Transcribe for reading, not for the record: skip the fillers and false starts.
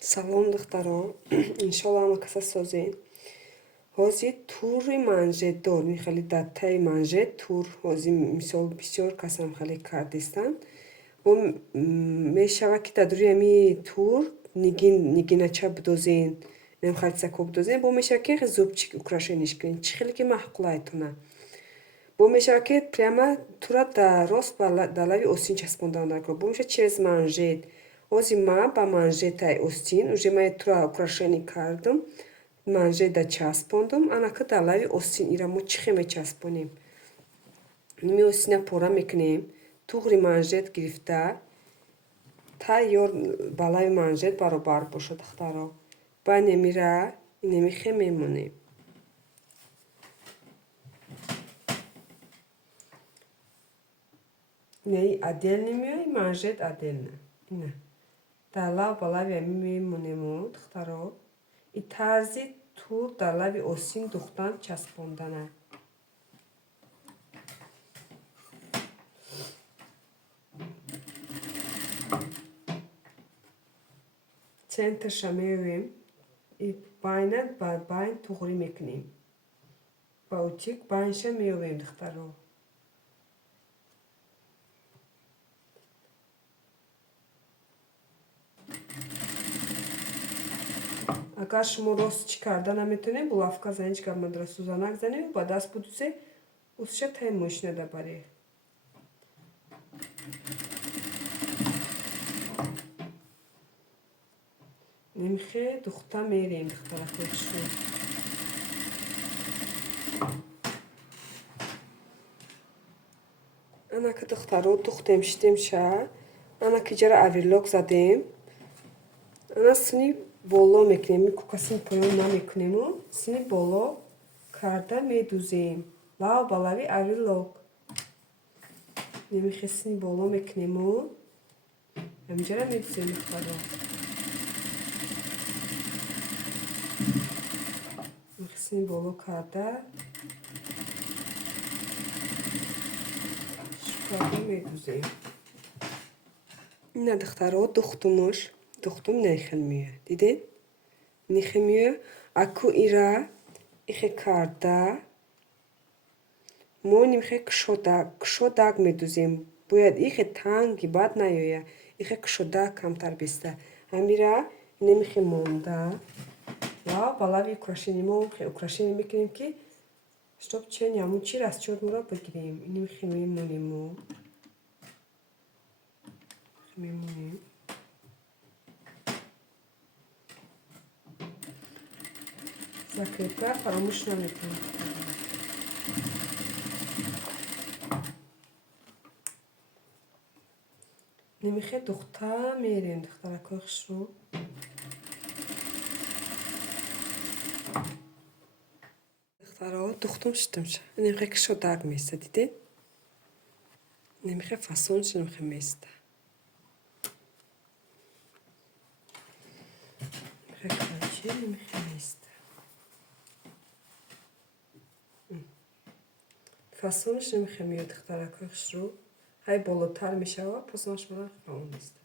Салом духтаро, иншолло ҳамакаса созед. Ҳозир тури манжетдор, михали даттаи манжет тур, ҳозир мисол бисёр касам хеле кардистанд. Бо мешавад ки дар дури ҳами тур нигинача бидозен, хальцако бидозен, бо мешавад ки зубчик украшениш кунед, чӣ хеле ки маҳқулайтона. Бо мешавад ки прямо тура рост дар лави остин часпондан даркор. Бо мешавад через манжет. Ҳозир ман ба манжетаи остин уже ман тура украшение кардам. Манжета часпондам, анака дар лави остин ира мо чӣ хел мечаспонем. Ними остина пора мекунем, туғри манжет гирифта та ёр ба лави манжет баробар бошад духтаро. Ба немира немихе мемонем. Неи отдельно меёй, манжет отдельно. Ина дар лав ба лави ами мемонему духтаро. И тарзи тур дар лави остин духтан часпондана. Центрша меёвем и байна ба байн туғри мекунем. Ба утик байнша меёвем духтаро. Агар шумо ростчи карда наметонед, булавка заничка мадрасу занак занед, ба даст будузе усша тай мошина дабаре. Немхе духта мерем духтара худшу. Анака духтаро духтем шитемша. Анака ҷара аверлок задем. Ана сини боло мекунем, кукасини поён намекунему, сини боло карда медузем. Лав ба лави аверлок. Немихе сини боло мекунему. Ҳамҷара медузем духтаро. Сини боло карда шукарда медузем. Ина духтаро духтумуш. Духтум нехел меё. Дидед? Нехел меё. Аку ира ихе карда мо нимхе кушодаг медузем. Бояд ихе танги бад наёя. Ихе кушодаг камтар биста. Ҳамира немихе монда. Ва ба лави украшение мо украшение мекунем ки чтоб чен ямун чи расчётмуро бигирем. Немихе мемонему. Мемонем. Закрепка фаромӯш наметонем. Немихе духта мерем духтаракои хушрӯ. Духтаро духтум шитамша. Немихе кушодаг места, дидед? Немихе фасонш немихе места. Немихе калчи немихе места. Фасонш немихе меёд духтаракои хушрӯ. Ҳай болотар мешава, посонаш мара равон места.